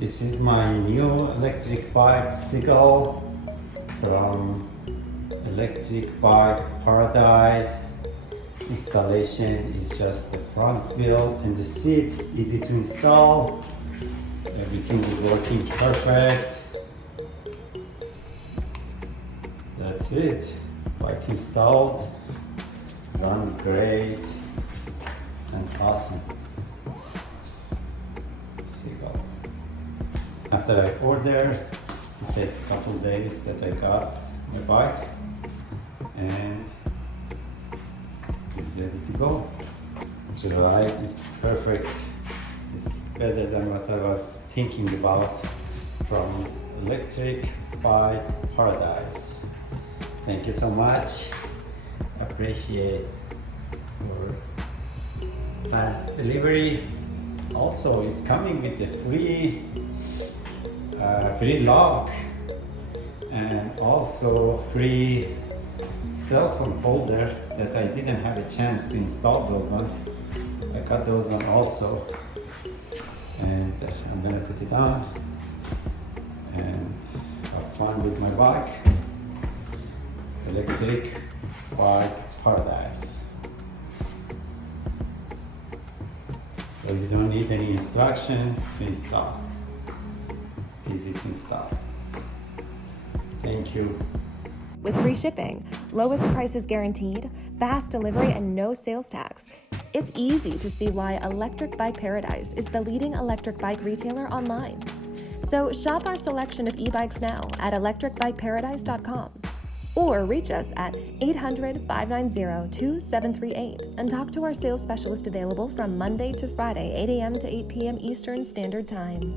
This is my new electric bike Seagull from Electric Bike Paradise. Installation is just the front wheel and the seat, easy to install. Everything is working perfect. That's it. Bike installed, run great and awesome. Seagull. After I order, it takes a couple days that I got my bike and it's ready to go. The ride is perfect. It's better than what I was thinking about from Electric Bike Paradise. Thank you so much. Appreciate your fast delivery. Also, it's coming with a free lock and also free cell phone holder that I didn't have a chance to install those on. I got those on also, and I'm gonna put it on and have fun with my bike. Electric Bike Paradise. So you don't need any instruction to install. Easy to install. Thank you. With free shipping, lowest prices guaranteed, fast delivery, and no sales tax, it's easy to see why Electric Bike Paradise is the leading electric bike retailer online. So shop our selection of e-bikes now at electricbikeparadise.com or reach us at 800-590-2738 and talk to our sales specialist available from Monday to Friday, 8 a.m. to 8 p.m. Eastern Standard Time.